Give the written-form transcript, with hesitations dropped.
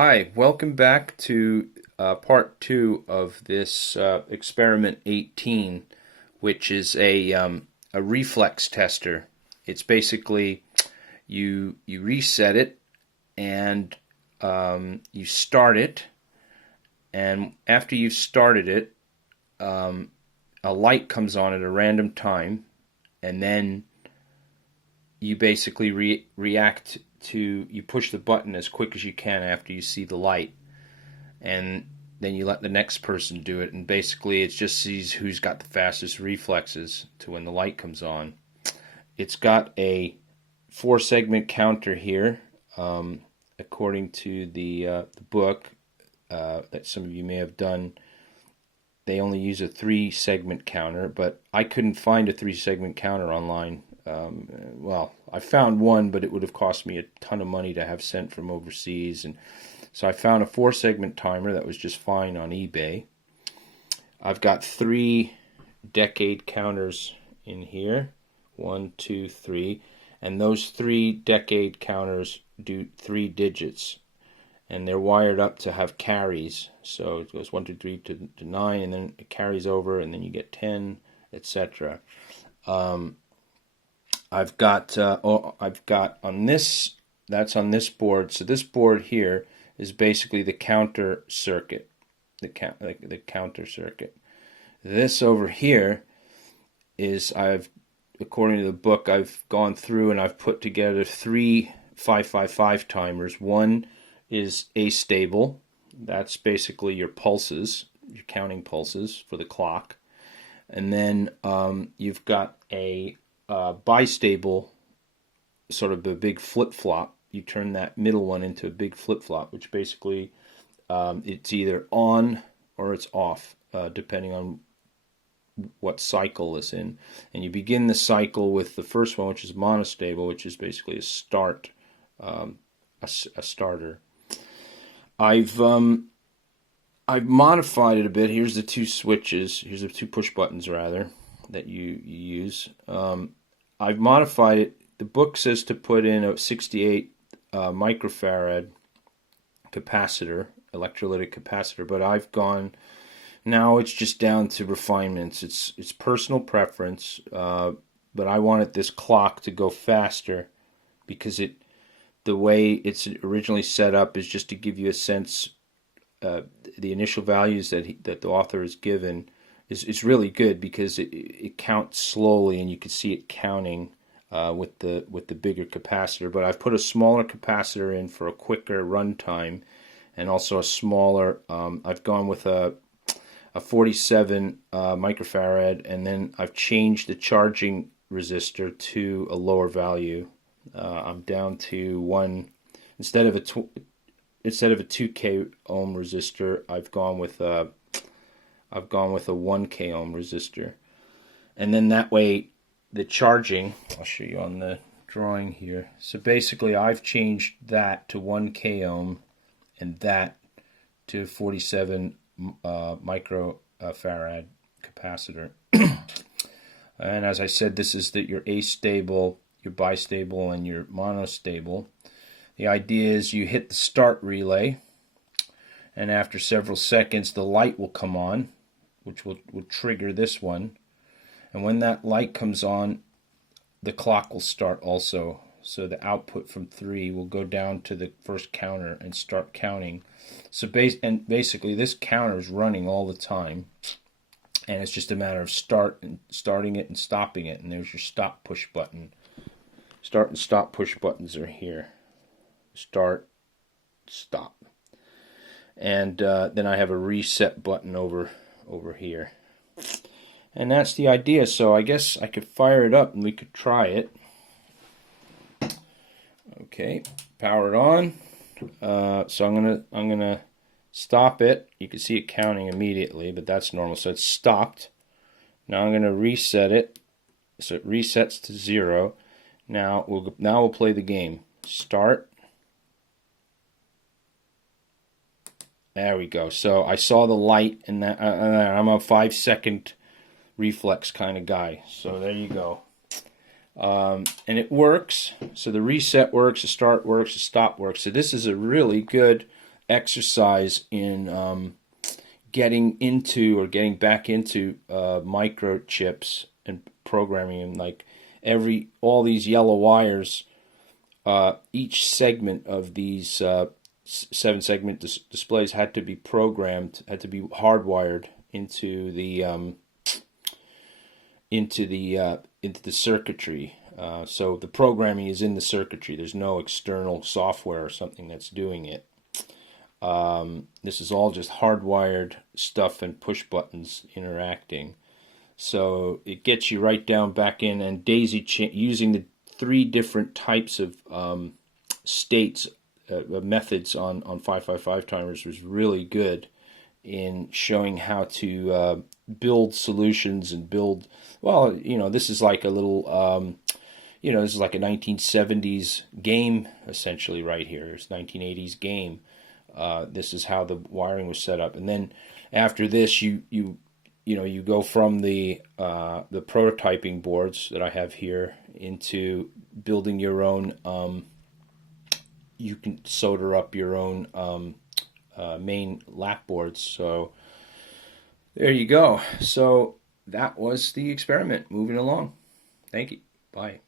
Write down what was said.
Hi, welcome back to part two of this experiment 18, which is a reflex tester. It's basically you reset it and you start it, and after you've started it, a light comes on at a random time, and then you basically react to you push the button as quick as you can after you see the light, and then you let the next person do it, and basically it just sees who's got the fastest reflexes to when the light comes on. It's got a 4-segment counter here, according to the book that some of you may have done. They only use a 3-segment counter, but I couldn't find a 3-segment counter online. Well, I found one, but it would have cost me a ton of money to have sent from overseas, and so I found a 4-segment timer that was just fine on eBay. I've got 3 decade counters in here, 1, 2, 3, and those 3 decade counters do 3 digits, and they're wired up to have carries. So it goes 1, 2, 3 to 9, and then it carries over, and then you get 10, etc. I've got on this, that's on this board. So this board here is basically the counter circuit, the counter circuit. This over here is, according to the book, I've gone through and I've put together 3 555 timers. One is astable. That's basically your pulses, your counting pulses for the clock. And then you've got a bistable, sort of a big flip-flop. You turn that middle one into a big flip-flop, which basically it's either on or it's off, depending on what cycle it's in. And you begin the cycle with the first one, which is monostable, which is basically a start, a starter. I've modified it a bit. Here's the 2 switches. Here's the 2 push buttons, rather, that you use. I've modified it. The book says to put in a 68 microfarad capacitor, electrolytic capacitor, but I've gone, now it's just down to refinements. It's personal preference, but I wanted this clock to go faster because the way it's originally set up is just to give you a sense. The initial values that the author has given is really good because it counts slowly, and you can see it counting with the bigger capacitor. But I've put a smaller capacitor in for a quicker run time, and also a smaller. I've gone with a 47 microfarad, and then I've changed the charging resistor to a lower value. I'm down to 1 instead of a 2K ohm resistor. I've gone with a 1K ohm resistor, and then that way the charging, I'll show you on the drawing here. So basically I've changed that to 1K ohm and that to 47 microfarad capacitor. And as I said, this is your astable, your bistable, and your monostable. The idea is you hit the start relay, and after several seconds the light will come on, which will trigger this one. And when that light comes on, the clock will start also. So the output from 3 will go down to the first counter and start counting. So basically this counter is running all the time, and it's just a matter of starting it and stopping it. And there's your stop push button. Start and stop push buttons are here. Start, stop, and then I have a reset button over here, and that's the idea. So I guess I could fire it up and we could try it. Okay, power it on. So I'm gonna stop it. You can see it counting immediately, but that's normal. So it's stopped. Now I'm gonna reset it, so it resets to 0. Now we'll play the game. Start. There we go. So I saw the light, and that I'm a 5-second reflex kind of guy. So there you go. And it works. So the reset works, the start works, the stop works. So this is a really good exercise in getting into or getting back into microchips and programming them. Like all these yellow wires, each segment of these 7-segment displays had to be programmed, had to be hardwired into the circuitry. So the programming is in the circuitry. There's no external software or something that's doing it. This is all just hardwired stuff and push buttons interacting. So it gets you right down back in, and daisy using the 3 different types of states, methods on 555 timers was really good in showing how to build solutions and build. Well, this is like a little. This is like a 1970s game essentially right here. It's 1980s game. This is how the wiring was set up, and then after this, you go from the prototyping boards that I have here into building your own. You can solder up your own main lap boards. So there you go. So that was the experiment. Moving along. Thank you. Bye.